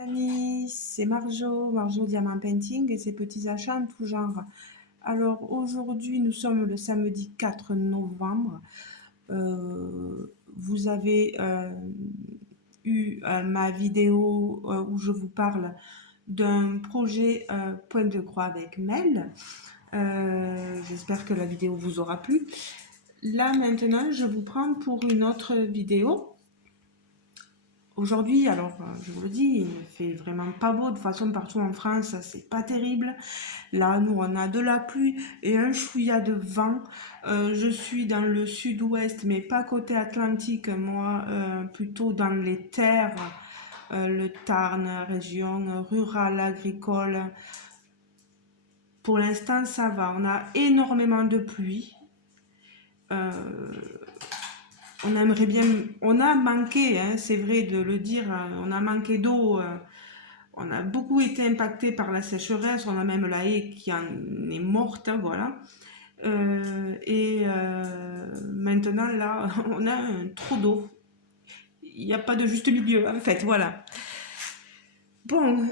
Amis, c'est Marjo Diamant Painting et ses petits achats en tout genre. Alors aujourd'hui, nous sommes le samedi 4 novembre. Vous avez eu ma vidéo où je vous parle d'un projet point de croix avec Mel. J'espère que la vidéo vous aura plu. Là maintenant, je vous prends pour une autre vidéo. Aujourd'hui, alors je vous le dis, il ne fait vraiment pas beau. De toute façon, partout en France, c'est pas terrible. Là, nous, on a de la pluie et un chouïa de vent. Je suis dans le sud-ouest, mais pas côté Atlantique, moi, plutôt dans les terres, le Tarn, région rurale, agricole. Pour l'instant, ça va. On a énormément de pluie. On aimerait bien, on a manqué, hein, c'est vrai de le dire, on a manqué d'eau. On a beaucoup été impacté par la sécheresse, on a même la haie qui en est morte, hein, voilà. Maintenant, là, on a un trop d'eau. Il n'y a pas de juste milieu, en fait, voilà. Bon,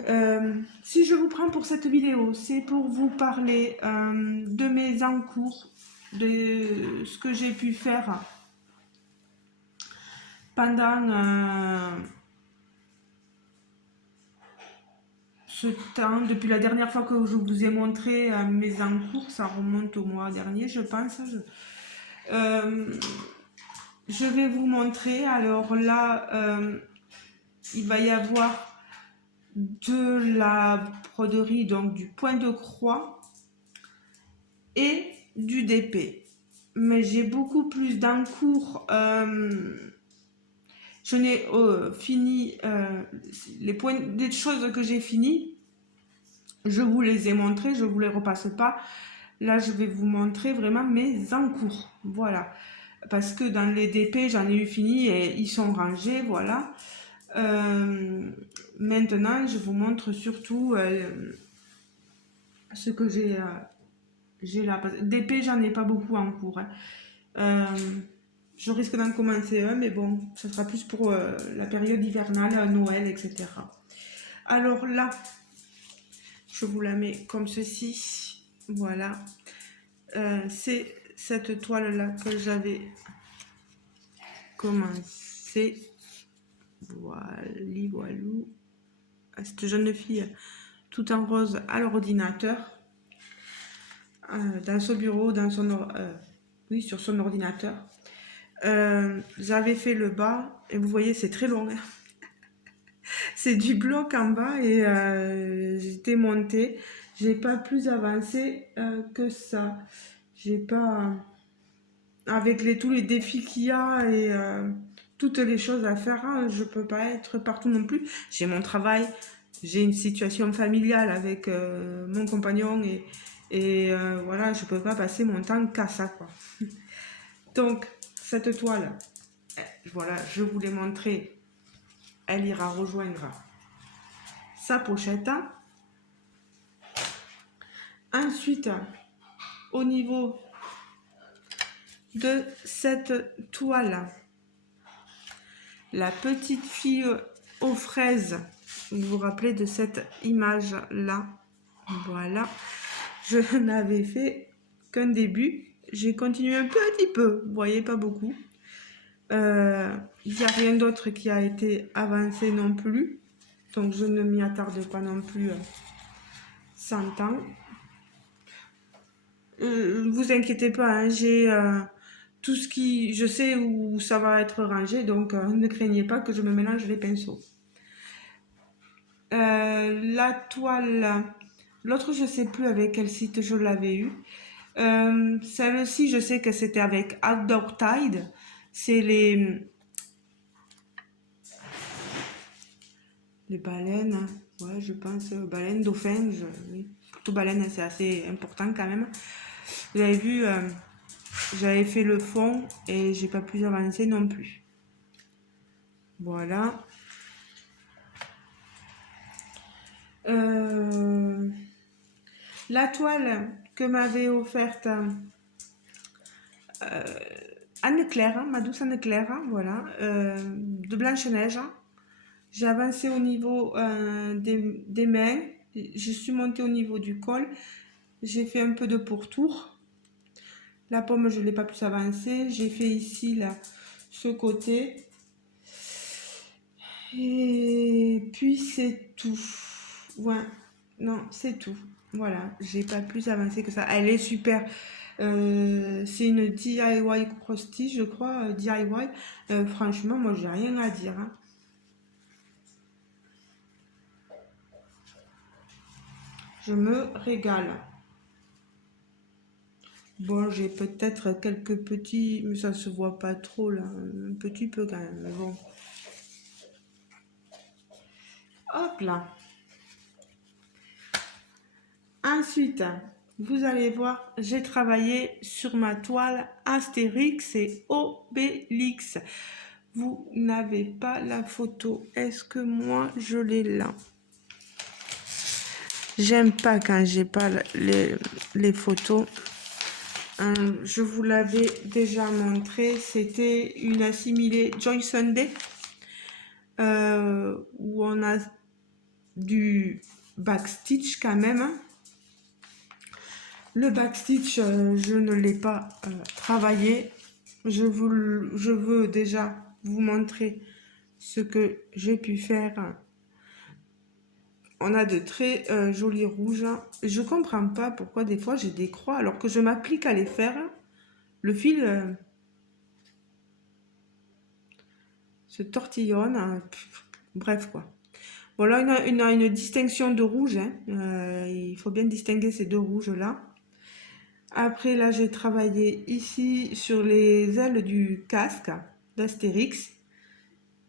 si je vous prends pour cette vidéo, c'est pour vous parler de mes encours, de ce que j'ai pu faire pendant ce temps, depuis la dernière fois que je vous ai montré mes encours, ça remonte au mois dernier, je pense. Je vais vous montrer. Alors là, il va y avoir de la broderie, donc du point de croix et du DP. Mais j'ai beaucoup plus d'encours. Je n'ai fini les points des choses que j'ai finies. Je vous les ai montrées, je vous les repasse pas. Là, je vais vous montrer vraiment mes encours. Voilà. Parce que dans les DP, j'en ai eu fini et ils sont rangés. Voilà. Maintenant, je vous montre surtout ce que j'ai là. DP, j'en ai pas beaucoup en cours. Hein. Je risque d'en commencer un, mais bon, ce sera plus pour la période hivernale, Noël, etc. Alors là, je vous la mets comme ceci. Voilà. C'est cette toile-là que j'avais commencé. Voilà, voilou. Cette jeune fille tout en rose à l'ordinateur. Dans son bureau, oui, sur son ordinateur. J'avais fait le bas et vous voyez, c'est très long. C'est du bloc en bas et j'étais montée. J'ai pas plus avancé que ça. J'ai pas. Avec tous les défis qu'il y a et toutes les choses à faire, hein, je peux pas être partout non plus. J'ai mon travail, j'ai une situation familiale avec mon compagnon et voilà, je peux pas passer mon temps qu'à ça, quoi. Donc, cette toile, voilà, je vous l'ai montré, elle ira rejoindre sa pochette. Ensuite, au niveau de cette toile, la petite fille aux fraises, vous vous rappelez de cette image-là, voilà, je n'avais fait qu'un début, j'ai continué un petit peu, vous voyez, pas beaucoup. Il n'y a rien d'autre qui a été avancé non plus, donc je ne m'y attarde pas non plus 100 ans. Vous inquiétez pas, hein, j'ai tout ce qui... Je sais où ça va être rangé, donc ne craignez pas que je me mélange les pinceaux. La toile, l'autre je sais plus avec quel site je l'avais eu. Celle-ci je sais que c'était avec Outdoor Tide. C'est les baleines, hein. Ouais, je pense baleines, dauphins, oui. Plutôt baleines, c'est assez important quand même. Vous avez vu, j'avais fait le fond et j'ai pas pu avancer non plus. Voilà. La toile que m'avait offerte Anne-Claire, hein, ma douce Anne-Claire, hein, voilà, de Blanche-Neige. J'ai avancé au niveau des mains. Je suis montée au niveau du col. J'ai fait un peu de pourtour. La pomme, je ne l'ai pas plus avancée. J'ai fait ici, là, ce côté. Et puis, c'est tout. Ouais, non, c'est tout. Voilà, j'ai pas plus avancé que ça. Elle est super. C'est une DIY cross stitch, je crois. DIY. Franchement, moi, j'ai rien à dire, hein. Je me régale. Bon, j'ai peut-être quelques petits, mais ça se voit pas trop là, un petit peu quand même. Mais bon, hop là. Ensuite, vous allez voir, j'ai travaillé sur ma toile Astérix et Obélix. Vous n'avez pas la photo. Est-ce que moi je l'ai là? J'aime pas quand j'ai pas les photos. Je vous l'avais déjà montré, c'était une assimilée Joy Sunday où on a du backstitch quand même. Le backstitch, je ne l'ai pas travaillé. Je veux déjà vous montrer ce que j'ai pu faire. On a de très jolis rouges. Je comprends pas pourquoi des fois j'ai des croix alors que je m'applique à les faire. Le fil se tortillonne. Bref quoi. Bon là on a une distinction de rouge. Hein. Il faut bien distinguer ces deux rouges là. Après là j'ai travaillé ici sur les ailes du casque d'Astérix.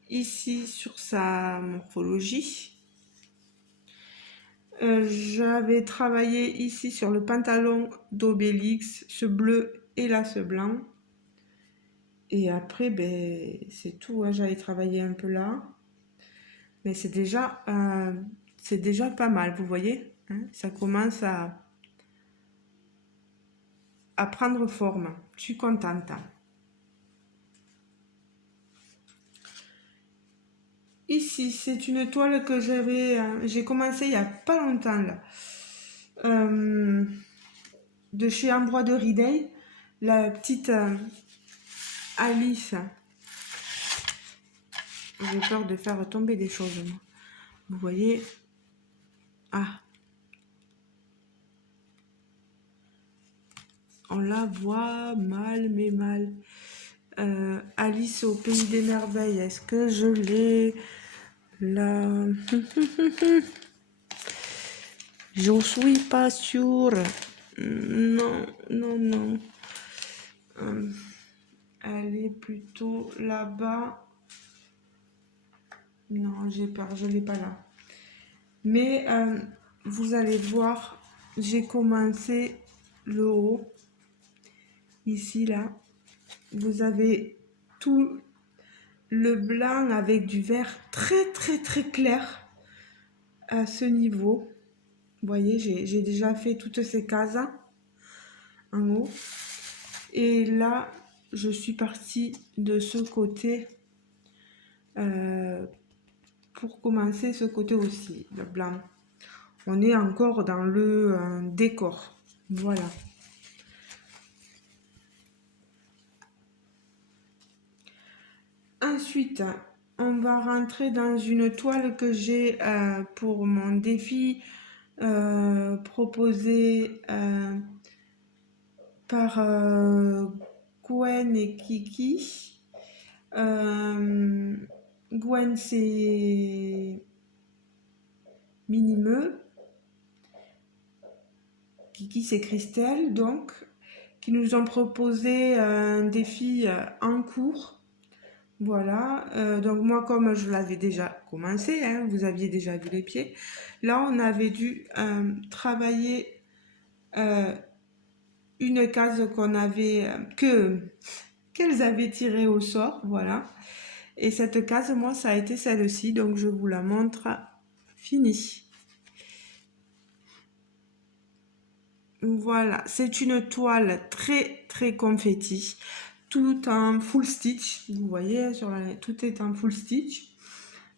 Ici sur sa morphologie. J'avais travaillé ici sur le pantalon d'Obélix, ce bleu et là ce blanc. Et après, ben, c'est tout. Hein. J'avais travaillé un peu là. Mais c'est déjà pas mal, vous voyez. Hein. Ça commence à prendre forme. Je suis contente. Ici, c'est une toile que j'ai commencé il y a pas longtemps là. De chez Embroiderie Day, la petite Alice. J'ai peur de faire tomber des choses. Moi. Vous voyez. Ah. On la voit mal, mais mal. Alice au pays des merveilles. Est-ce que je l'ai là? Je suis pas sûre. Non, non, non. Elle est plutôt là-bas. Non, j'ai peur, je l'ai pas là. Mais vous allez voir, j'ai commencé le haut. Ici, là. Vous avez tout le blanc avec du vert très, très, très clair à ce niveau. Vous voyez, j'ai déjà fait toutes ces cases en haut. Et là, je suis partie de ce côté pour commencer ce côté aussi, le blanc. On est encore dans le décor. Voilà. Ensuite, on va rentrer dans une toile que j'ai pour mon défi proposé par Gwen et Kiki. Gwen, c'est Minimeux. Kiki, c'est Christelle, donc, qui nous ont proposé un défi en cours. Voilà, donc moi comme je l'avais déjà commencé, hein, vous aviez déjà vu les pieds, là on avait dû travailler une case qu'on avait, qu'elles avaient tirée au sort, voilà. Et cette case, moi ça a été celle-ci, donc je vous la montre finie. Voilà, c'est une toile très très confetti, tout en full stitch, vous voyez, tout est en full stitch.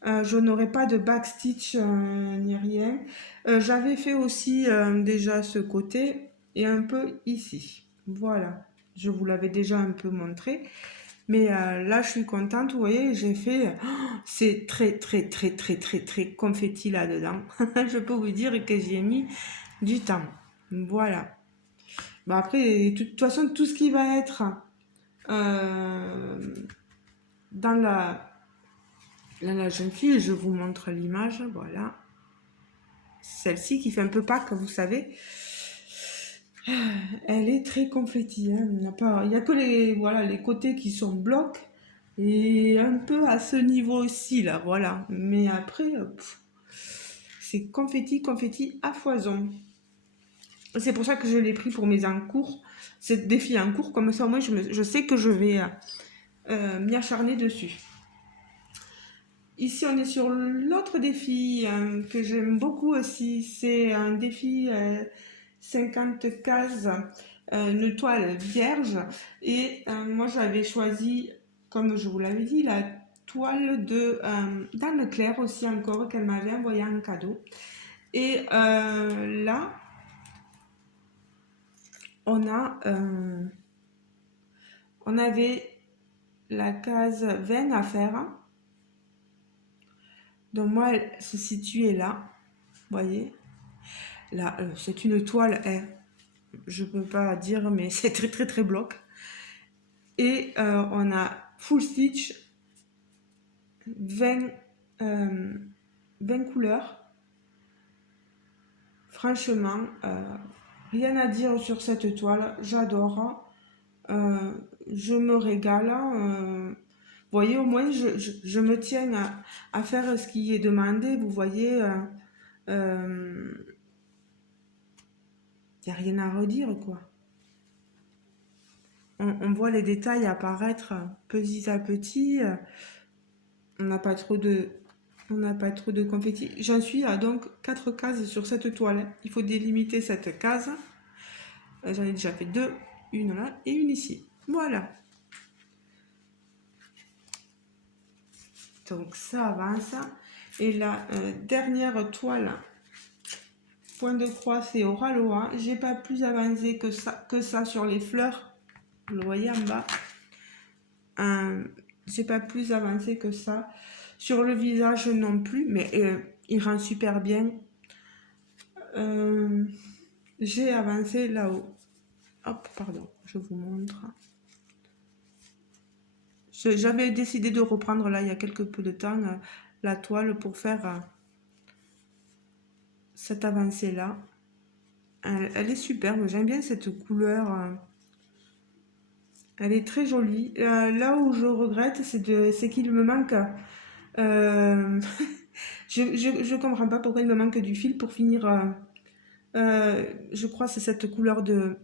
Je n'aurai pas de backstitch ni rien. J'avais fait aussi déjà ce côté et un peu ici. Voilà, je vous l'avais déjà un peu montré. Mais là, je suis contente. Vous voyez, j'ai fait... c'est très, très, très, très, très, très confetti là-dedans. Je peux vous dire que j'y ai mis du temps. Voilà. Bah après, de toute façon, tout ce qui va être euh, dans la jeune fille, je vous montre l'image. Voilà. Celle-ci qui fait un peu Pâques, vous savez. Elle est très confetti. Hein. Il n'y a que les, voilà, les côtés qui sont blocs. Et un peu à ce niveau aussi, là, voilà. Mais après, c'est confetti, confetti à foison. C'est pour ça que je l'ai pris pour mes encours. C'est défi en cours, comme ça, moi, je sais que je vais m'y acharner dessus. Ici, on est sur l'autre défi que j'aime beaucoup aussi. C'est un défi 50 cases, une toile vierge. Et moi, j'avais choisi, comme je vous l'avais dit, la toile de Dame Claire aussi encore, qu'elle m'avait envoyé en cadeau. Et là, on avait la case 20 à faire. Donc moi, elle se situait là, vous voyez. Là, c'est une toile, je peux pas dire, mais c'est très très très bloc. Et on a full stitch, 20, 20 couleurs. Franchement, rien à dire sur cette toile, j'adore. Je me régale. Vous voyez, au moins, je me tiens à faire ce qui est demandé. Vous voyez, il n'y a rien à redire, quoi. On voit les détails apparaître petit à petit. On n'a pas trop de confetti. J'en suis à donc 4 cases sur cette toile. Il faut délimiter cette case. J'en ai déjà fait 2, une là et une ici. Voilà. Donc ça avance. Et la dernière toile, point de croix, c'est au Ralois. J'ai pas plus avancé que ça sur les fleurs. Vous le voyez en bas. J'ai pas plus avancé que ça. Sur le visage non plus, mais il rend super bien. J'ai avancé là-haut. Hop, pardon, je vous montre. J'avais décidé de reprendre là il y a quelques peu de temps la toile pour faire cette avancée là. Elle est superbe, j'aime bien cette couleur. Elle est très jolie. Là où je regrette, c'est qu'il me manque. euh, je comprends pas pourquoi il me manque du fil pour finir. Je crois que c'est cette couleur de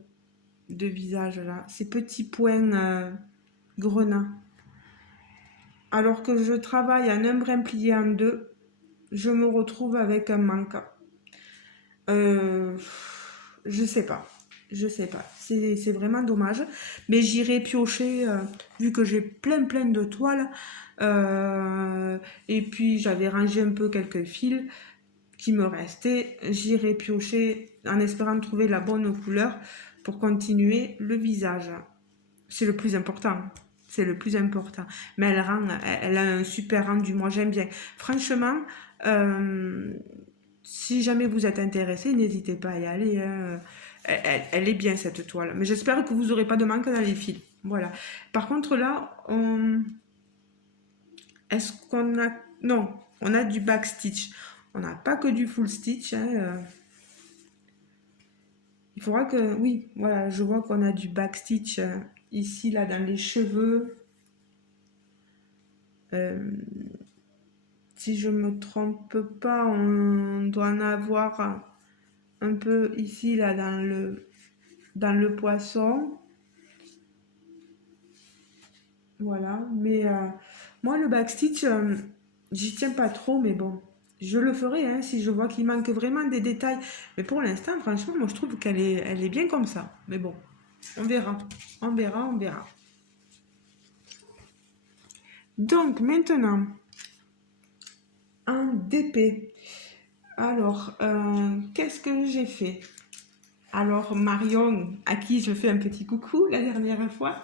visage là, ces petits points grenats. Alors que je travaille en un brin plié en deux, je me retrouve avec un manque. Euh, je sais pas. Je sais pas. C'est vraiment dommage. Mais j'irai piocher, vu que j'ai plein plein de toiles. Et puis j'avais rangé un peu quelques fils qui me restaient. J'irai piocher en espérant trouver la bonne couleur pour continuer le visage. C'est le plus important. C'est le plus important. Mais elle a un super rendu. Moi, j'aime bien. Franchement, si jamais vous êtes intéressé, n'hésitez pas à y aller. Hein. Elle est bien cette toile. Mais j'espère que vous n'aurez pas de manque dans les fils. Voilà. Par contre, là, est-ce qu'on a... Non, on a du backstitch. On n'a pas que du full stitch. Hein. Il faudra que... Oui, voilà, je vois qu'on a du backstitch ici, là, dans les cheveux. Si je me trompe pas, on doit en avoir un peu ici, là, dans le poisson. Voilà. Mais moi, le backstitch, j'y tiens pas trop, mais bon. Je le ferai hein, si je vois qu'il manque vraiment des détails. Mais pour l'instant, franchement, moi, je trouve elle est bien comme ça. Mais bon, on verra. On verra, on verra. Donc, maintenant, un DP. Alors, qu'est-ce que j'ai fait? Alors, Marion, à qui je fais un petit coucou la dernière fois,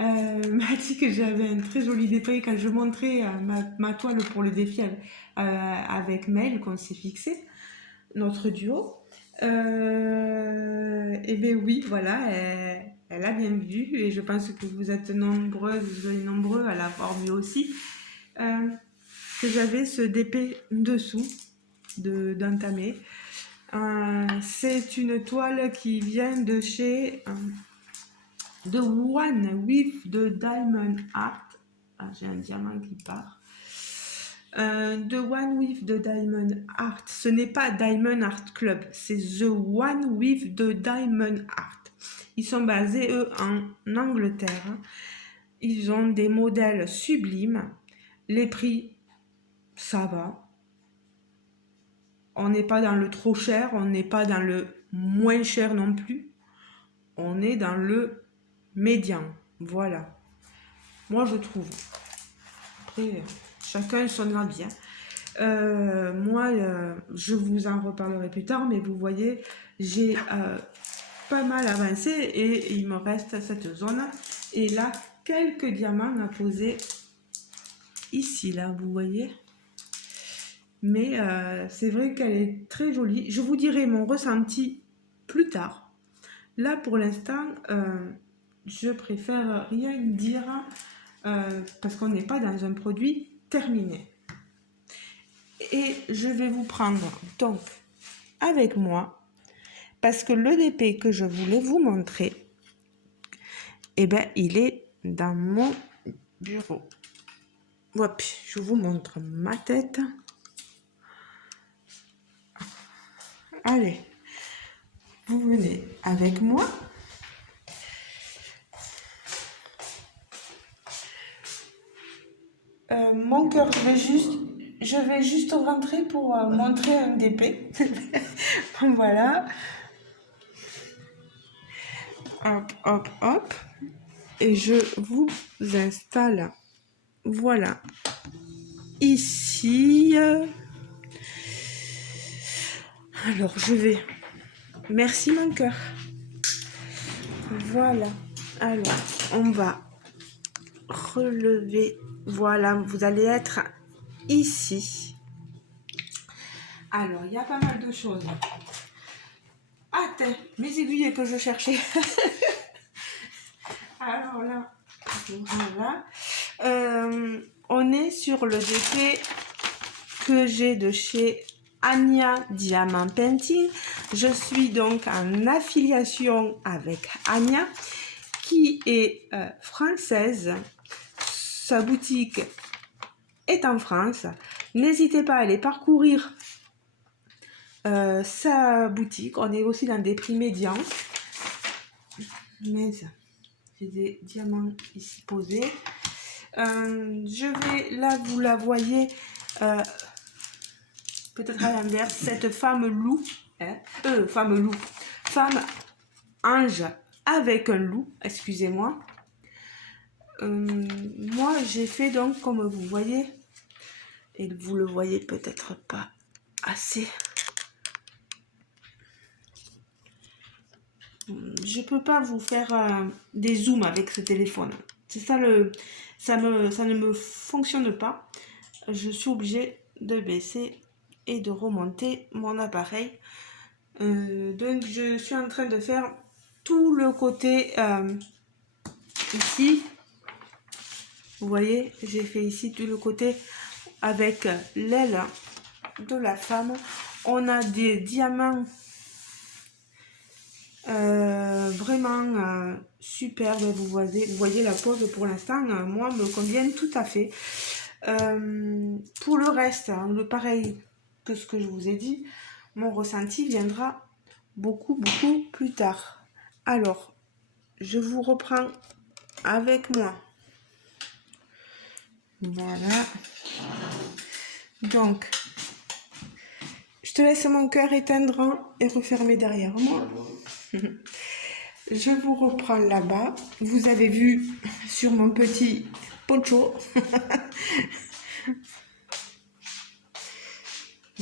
m'a dit que j'avais un très joli DP quand je montrais ma toile pour le défi avec Mel qu'on s'est fixé, notre duo. Et bien oui, voilà, elle a bien vu et je pense que vous êtes nombreuses et nombreux à l'avoir vu aussi, que j'avais ce DP dessous d'entamer. C'est une toile qui vient de chez The One with the Diamond Art. Ah, j'ai un diamant qui part. The One with the Diamond Art. Ce n'est pas Diamond Art Club, c'est The One with the Diamond Art. Ils sont basés, eux, en Angleterre. Ils ont des modèles sublimes. Les prix, ça va. On n'est pas dans le trop cher, on n'est pas dans le moins cher non plus. On est dans le médian. Voilà. Moi, je trouve. Après, chacun son avis. Moi, je vous en reparlerai plus tard, mais vous voyez, j'ai pas mal avancé et il me reste cette zone. Et là, quelques diamants à poser ici, là, vous voyez. Mais c'est vrai qu'elle est très jolie. Je vous dirai mon ressenti plus tard. Là, pour l'instant, je préfère rien dire parce qu'on n'est pas dans un produit terminé. Et je vais vous prendre donc avec moi parce que le DP que je voulais vous montrer, eh ben, il est dans mon bureau. Hop, je vous montre ma tête. Allez, vous venez avec moi. Mon cœur, je vais juste rentrer pour montrer un DP. Voilà. Hop, hop, hop. Et je vous installe. Voilà. Ici. Alors, je vais. Merci, mon cœur. Voilà. Alors, on va relever. Voilà, vous allez être ici. Alors, il y a pas mal de choses. Attends, mes aiguilles que je cherchais. Alors là, voilà. On est sur le DP que j'ai de chez Anya Diamant Painting. Je suis donc en affiliation avec Anya, qui est française. Sa boutique est en France. N'hésitez pas à aller parcourir sa boutique. On est aussi dans des prix médians. Mais j'ai des diamants ici posés. Je vais, là vous la voyez, peut-être à l'inverse, cette femme loup, femme ange avec un loup, excusez-moi. Moi j'ai fait donc comme vous voyez, et vous le voyez peut-être pas assez. Je peux pas vous faire des zooms avec ce téléphone. C'est ça ça ne me fonctionne pas. Je suis obligée de baisser et de remonter mon appareil. Donc je suis en train de faire tout le côté ici. Vous voyez, j'ai fait ici tout le côté avec l'aile de la femme. On a des diamants vraiment superbes. Vous voyez la pose pour l'instant, moi, me convient tout à fait. Pour le reste, le pareil que ce que je vous ai dit, mon ressenti viendra beaucoup plus tard. Alors, je vous reprends avec moi. Voilà. Donc, je te laisse mon cœur éteindre et refermer derrière moi. Je vous reprends là-bas. Vous avez vu sur mon petit poncho.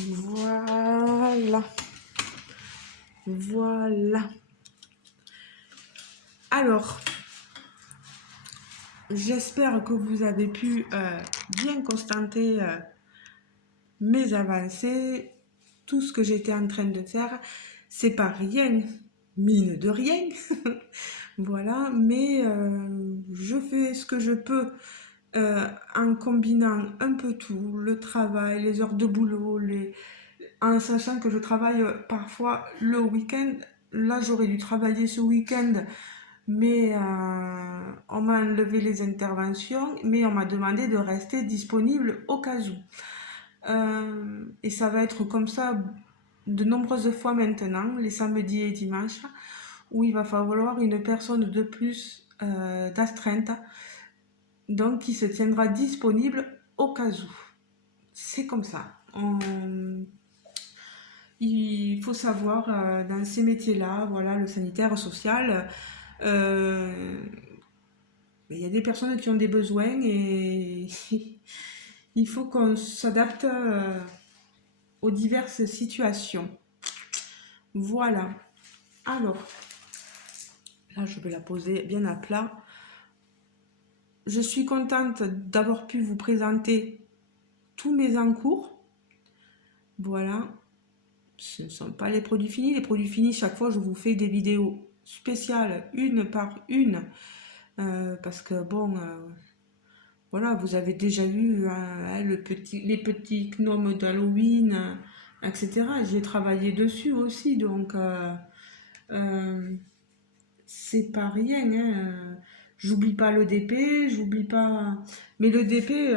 Voilà. Voilà. Alors, j'espère que vous avez pu bien constater mes avancées, tout ce que j'étais en train de faire. C'est pas rien, mine de rien. Voilà, mais je fais ce que je peux en combinant un peu tout, le travail, les heures de boulot, en sachant que je travaille parfois le week-end. Là, j'aurais dû travailler ce week-end, mais on m'a enlevé les interventions, mais on m'a demandé de rester disponible au cas où. Et ça va être comme ça de nombreuses fois maintenant, les samedis et dimanches, où il va falloir une personne de plus d'astreinte, donc qui se tiendra disponible au cas où. C'est comme ça. Il faut savoir, dans ces métiers-là, voilà, le sanitaire, social, euh, il y a des personnes qui ont des besoins et il faut qu'on s'adapte aux diverses situations. Voilà. Alors, là, je vais la poser bien à plat. Je suis contente d'avoir pu vous présenter tous mes encours. Voilà. Ce ne sont pas les produits finis. Les produits finis, chaque fois, je vous fais des vidéos spéciales, une par une. Parce que, bon, voilà, vous avez déjà vu les petits gnomes d'Halloween, etc. J'ai travaillé dessus aussi, donc euh, c'est pas rien. Hein. J'oublie pas le DP, j'oublie pas. Mais le DP,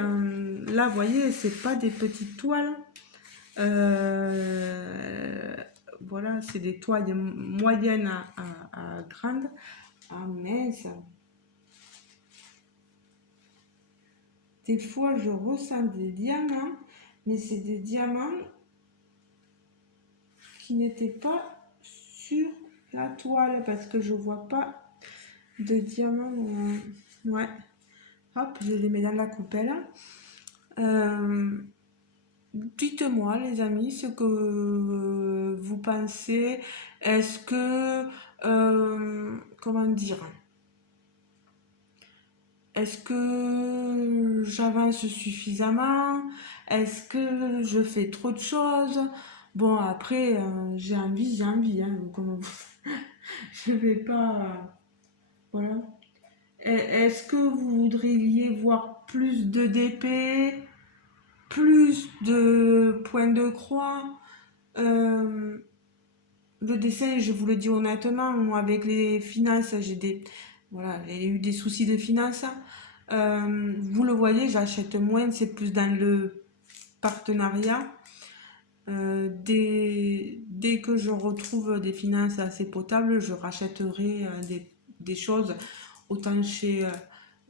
là, vous voyez, c'est pas des petites toiles. Euh, voilà, c'est des toiles moyennes à grandes. Ah mince! Des fois, je ressens des diamants, mais c'est des diamants qui n'étaient pas sur la toile parce que je vois pas de diamants. Ouais, hop, je les mets dans la coupelle. Dites-moi, les amis, ce que vous pensez. Est-ce que, comment dire, est-ce que j'avance suffisamment? Est-ce que je fais trop de choses? Bon, après, j'ai envie, hein, comme je vais pas. Voilà. Est-ce que vous voudriez voir plus de DP, plus de points de croix? Euh, le dessin, je vous le dis honnêtement, moi, avec les finances, voilà, j'ai eu des soucis de finances. Vous le voyez, j'achète moins, c'est plus dans le partenariat. Dès que je retrouve des finances assez potables, je rachèterai des choses autant chez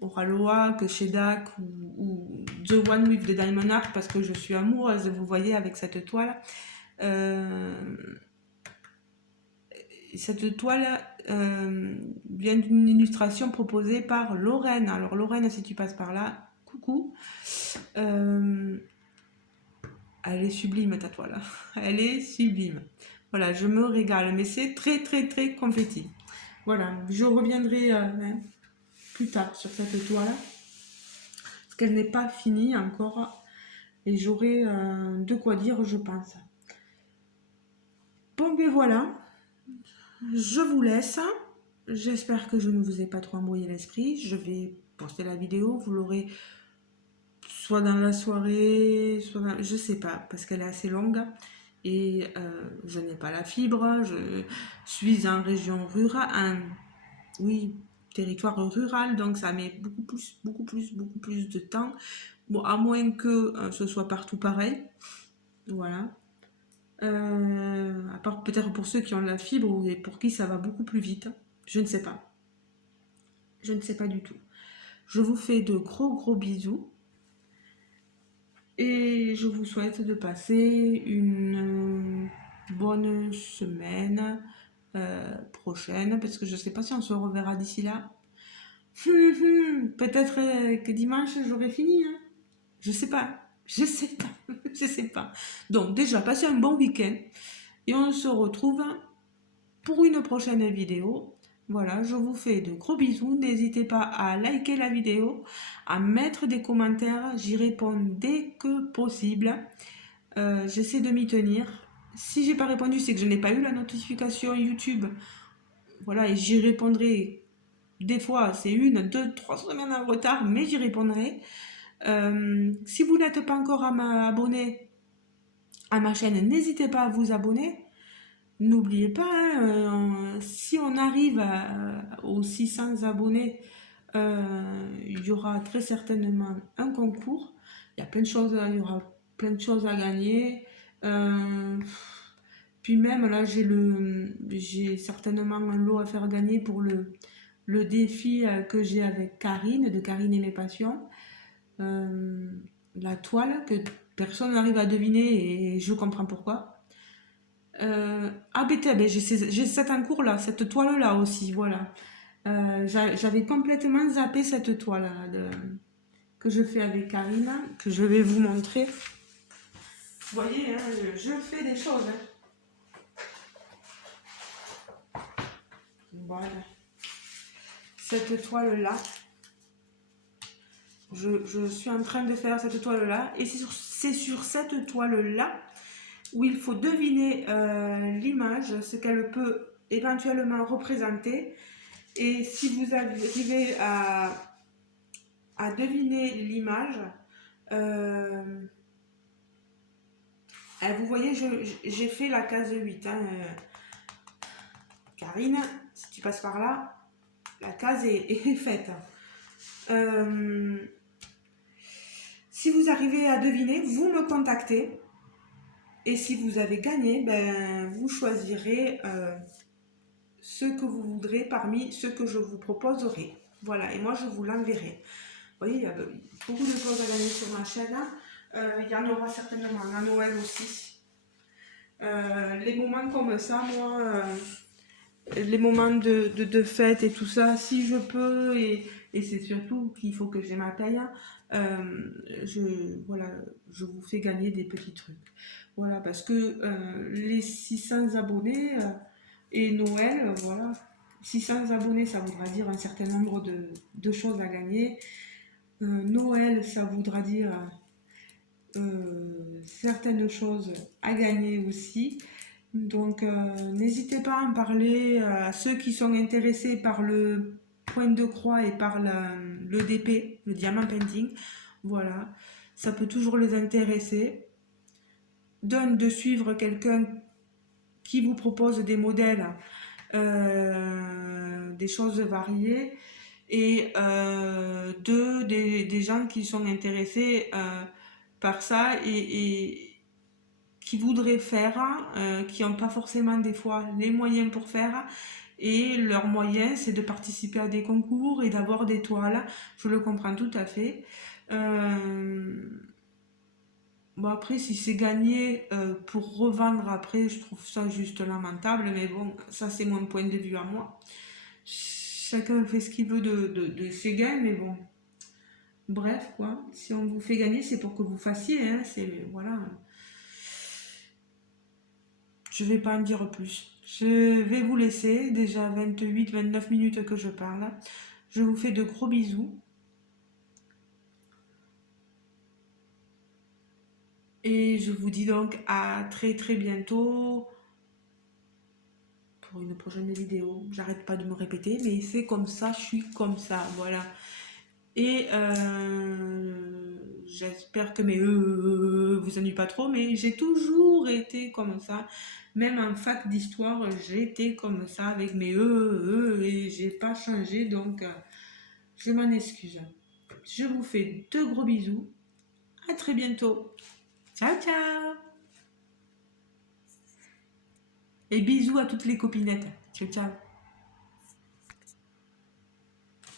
Oraloa que chez DAC ou The One with the Diamond Art parce que je suis amoureuse, vous voyez, avec cette toile. Cette toile vient d'une illustration proposée par Lorraine. Alors Lorraine, si tu passes par là, coucou. Elle est sublime ta toile. Elle est sublime. Voilà, je me régale, mais c'est très très très confetti. Voilà, je reviendrai plus tard sur cette toile parce qu'elle n'est pas finie encore et j'aurai de quoi dire, je pense. Bon, ben voilà, je vous laisse. J'espère que je ne vous ai pas trop embrouillé l'esprit. Je vais poster la vidéo, vous l'aurez soit dans la soirée, soit dans... je sais pas, parce qu'elle est assez longue et je n'ai pas la fibre. Je suis en région rurale, oui, territoire rural, donc ça met beaucoup plus de temps. Bon, à moins que ce soit partout pareil, voilà. À part peut-être pour ceux qui ont la fibre et pour qui ça va beaucoup plus vite. Je ne sais pas. Je ne sais pas du tout. Je vous fais de gros bisous. Et je vous souhaite de passer une bonne semaine prochaine, parce que je ne sais pas si on se reverra d'ici là. Peut-être que dimanche j'aurai fini, hein. Je sais pas. Je sais pas, je sais pas. Donc déjà, passez un bon week-end et on se retrouve pour une prochaine vidéo. Voilà, je vous fais de gros bisous. N'hésitez pas à liker la vidéo, à mettre des commentaires. J'y réponds dès que possible. J'essaie de m'y tenir. Si j'ai pas répondu, c'est que je n'ai pas eu la notification YouTube. Voilà, et j'y répondrai. Des fois, c'est 1, 2, 3 semaines en retard, mais j'y répondrai. Si vous n'êtes pas encore abonné à ma chaîne, n'hésitez pas à vous abonner. N'oubliez pas, hein, si on arrive aux 600 abonnés, il y aura très certainement un concours. Il y a plein de choses, il y aura plein de choses à gagner. Euh, Puis même là, j'ai certainement un lot à faire gagner pour le défi que j'ai avec Karine, de Karine et mes passions. Euh, la toile que personne n'arrive à deviner et je comprends pourquoi. Ah ben, j'ai cette en cours là, cette toile là aussi, voilà. J'avais complètement zappé cette toile que je fais avec Karine, que je vais vous montrer. Vous voyez, hein, je fais des choses. Hein. Voilà. Cette toile là, je suis en train de faire cette toile là, et c'est sur cette toile là où il faut deviner l'image, ce qu'elle peut éventuellement représenter. Et si vous arrivez à deviner l'image, vous voyez, j'ai fait la case 8. Hein, Karine, si tu passes par là, la case est faite. Si vous arrivez à deviner, vous me contactez. Et si vous avez gagné, ben, vous choisirez ce que vous voudrez parmi ceux que je vous proposerai. Voilà, et moi je vous l'enverrai. Vous voyez, il y a beaucoup de choses à gagner sur ma chaîne. Il y en aura certainement à Noël aussi. Les moments comme ça, moi, les moments de fête et tout ça, si je peux, et c'est surtout qu'il faut que j'ai ma paye, voilà, je vous fais gagner des petits trucs. Voilà, parce que les 600 abonnés et Noël, voilà, 600 abonnés, ça voudra dire un certain nombre de choses à gagner. Noël, ça voudra dire certaines choses à gagner aussi. Donc, n'hésitez pas à en parler à ceux qui sont intéressés par le point de croix et par le DP, le diamant painting. Voilà, ça peut toujours les intéresser. De suivre quelqu'un qui vous propose des modèles, des choses variées, et des gens qui sont intéressés par ça et qui voudraient faire, qui n'ont pas forcément des fois les moyens pour faire, et leur moyen c'est de participer à des concours et d'avoir des toiles. Je le comprends tout à fait. Bon, après, si c'est gagné pour revendre après, je trouve ça juste lamentable, mais bon, ça c'est mon point de vue à moi. Chacun fait ce qu'il veut de ses gains, mais bon, bref, quoi. Si on vous fait gagner, c'est pour que vous fassiez, hein, voilà. Je vais pas en dire plus. Je vais vous laisser, déjà 28-29 minutes que je parle. Je vous fais de gros bisous. Et je vous dis donc à très très bientôt pour une prochaine vidéo. J'arrête pas de me répéter, mais c'est comme ça, je suis comme ça, voilà. Et j'espère que mes vous ennuient pas trop, mais j'ai toujours été comme ça. Même en fac d'histoire, j'étais comme ça avec mes et j'ai pas changé, donc je m'en excuse. Je vous fais de gros bisous. À très bientôt. Ciao, ciao. Et bisous à toutes les copinettes. Ciao, ciao.